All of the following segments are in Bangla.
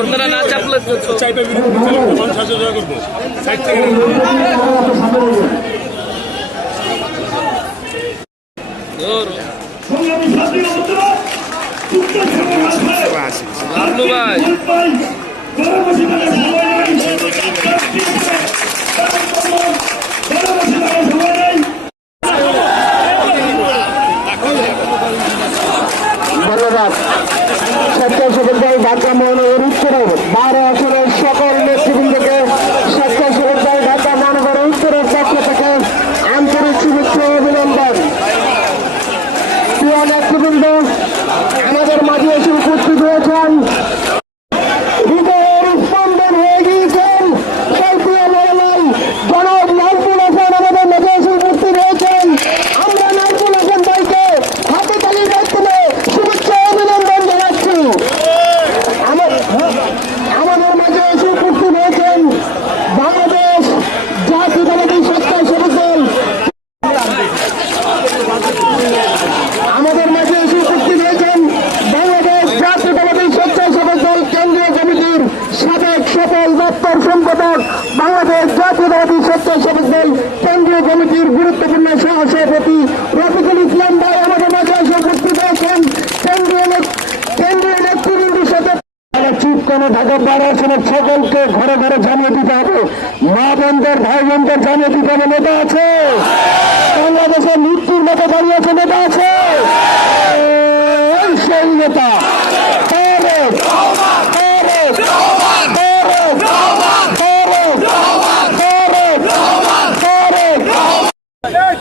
আপনারা না চাপলে তো চাই পাবি মানুষ টাকা করব সাইড থেকে ভাই ধন্যবাদ। স্বেচ্ছাসেবক দল ঢাকা মহানগর উত্তরের বারো আসনের সকল নেতৃবৃন্দকে স্বেচ্ছাসেবক দল ঢাকা মহানগর উত্তরের পক্ষ থেকে আন্তরিক শুভেচ্ছা ও অভিনন্দন প্রিয় নেতৃবৃন্দ আমাদের মাঝে এসে উপস্থিত হয়েছেন হৃদয়ের স্পন্দন হয়ে গিয়েছেন সেই প্রিয় লড়াই জনাব নাজমুল হাসান আমাদের মাঝে এসে উপস্থিত হয়েছেন আমরা নাজমুল হাসান ভাইকে হাতে তালির মাধ্যমে শুভেচ্ছা ও অভিনন্দন জানাচ্ছি আমার- আমাদের মাঝে এসে উপস্থিত হয়েছেন বাংলাদেশ জাতীয়তাবাদী স্বেচ্ছাসেবক দল আমাদের মাঝে এসে উপস্থিত হয়েছেন বাংলাদেশ জাতীয়তাবাদী স্বেচ্ছাসেবক দল কেন্দ্রীয় কমিটির সফল দপ্তর সম্পাদক বাংলাদেশ জাতীয়তাবাদী স্বেচ্ছাসেবক দল কেন্দ্রীয় কমিটির গুরুত্বপূর্ণ সহসভাপতি রফিকুল ইসলাম ভাই আমাদের মাঝে এসে উপস্থিত হয়েছেন। কেন্দ্রীয় কেন্দ্রীয় নেতৃবৃন্দের সাথে চুপ কোনো ঢাকা বারো সকলকে ঘরে ঘরে জানিয়ে দিতে হবে। মা বোনদের ভাই বোনদের জানিয়ে দিতে হবে, নেতা আছে। বাংলাদেশের মৃত্যুর মতো দাঁড়িয়ে আছে, নেতা আছে। সেই নেতা।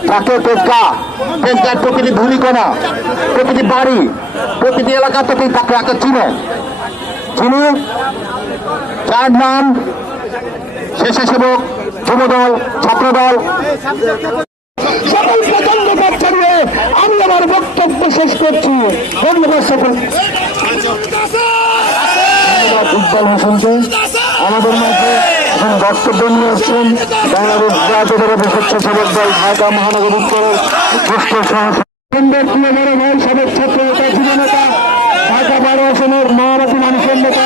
তাকে টেক্কা টেক্কার প্রতিটি ধূলিকণা প্রতিটি বাড়ি প্রতিটি এলাকা থেকে তাকে আগে চিনে। চিনি যার নাম স্বেচ্ছাসেবক যুবদল, ছাত্রদল। সকল প্রচণ্ড ছাড়িয়ে আমি আমার বক্তব্য শেষ করছি। ধন্যবাদ সকল। ইকবাল হোসেনকে, আমাদের এখন বক্তব্য নিয়ে এসছেন বাংলাদেশ স্বেচ্ছাসেবক দল ঢাকা মহানগর উত্তরের জ্যেষ্ঠ সহসভাপতি প্রিয় সাবেক ছাত্র নেতা ঢাকা বারো আসনের মানুষের নেতা